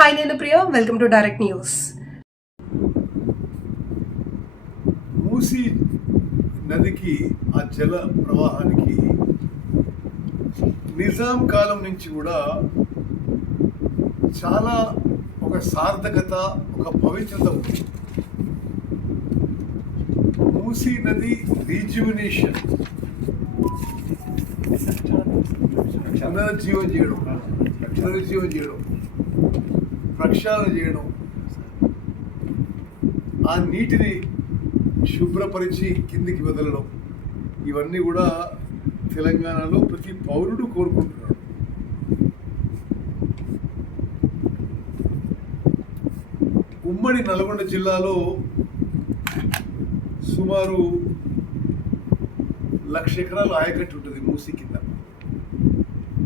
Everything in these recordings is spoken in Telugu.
హాయ్ నేను Priya welcome to direct news Musi నదికి ఆ జల ప్రవాహానికి నిజాం కాలం నుంచి కూడా చాలా ఒక సార్థకత ఒక పవిత్రత ఉంది. మూసీ నది రీజ్యువినేషన్ పునరుజ్జీవం చేయడం. పునరుజ్జీవం చేయడం. ప్రక్షాళన చేయడం. ఆ నీటిని శుభ్రపరిచి కిందికి వదలడం. ఇవన్నీ కూడా తెలంగాణలో ప్రతి పౌరుడు కోరుకుంటున్నాడు. ఉమ్మడి నల్గొండ జిల్లాలో సుమారు లక్ష ఎకరాలు ఆయకట్టు ఉంటుంది మూసీ కింద.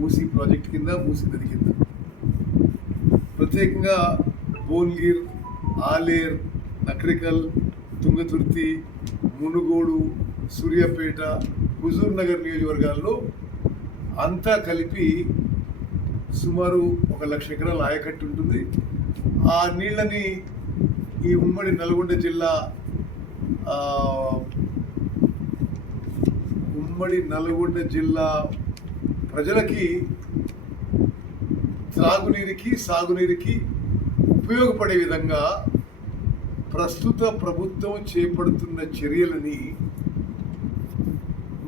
మూసీ ప్రాజెక్ట్ కింద మూసీ నది కింద. ప్రత్యేకంగా భువనగిర్ ఆలేర్ నక్రికల్ తుంగతుర్తి మునుగోడు సూర్యాపేట హుజూర్ నగర్ నియోజకవర్గాల్లో అంతా కలిపి సుమారు ఒక లక్ష ఎకరాల ఆయకట్టు ఉంటుంది. ఆ నీళ్ళని ఈ ఉమ్మడి నల్గొండ జిల్లా ఉమ్మడి నల్గొండ జిల్లా ప్రజలకి త్రాగునీరుకి సాగునీరుకి ఉపయోగపడే విధంగా ప్రస్తుత ప్రభుత్వం చేపడుతున్న చర్యలని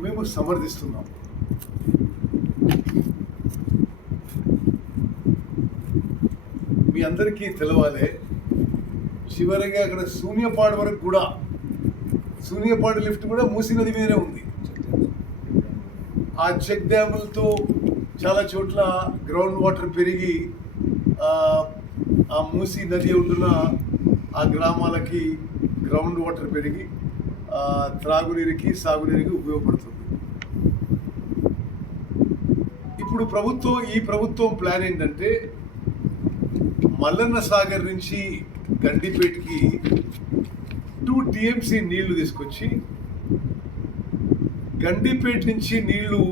మేము సమర్థిస్తున్నాం. మీ అందరికీ తెలవాలి చివరిగా అక్కడ శూన్యపాడు వరకు కూడా శూన్యపాడు లిఫ్ట్ కూడా మూసి నది మీదనే ఉంది. ఆ చెక్ డ్యాములతో చాలా చోట్ల గ్రౌండ్ వాటర్ పెరిగి ఆ, మూసీ నది ఉంటున్న ఆ గ్రామాలకి గ్రౌండ్ వాటర్ పెరిగి త్రాగునీరుకి సాగునీరుకి ఉపయోగపడుతుంది. ఇప్పుడు ప్రభుత్వం ఈ ప్రభుత్వం ప్లాన్ ఏంటంటే మల్లన్న సాగర్ నుంచి గండిపేటకి టూ టీఎంసీ నీళ్ళు తీసుకొచ్చి గండిపేట నుంచి నీళ్ళు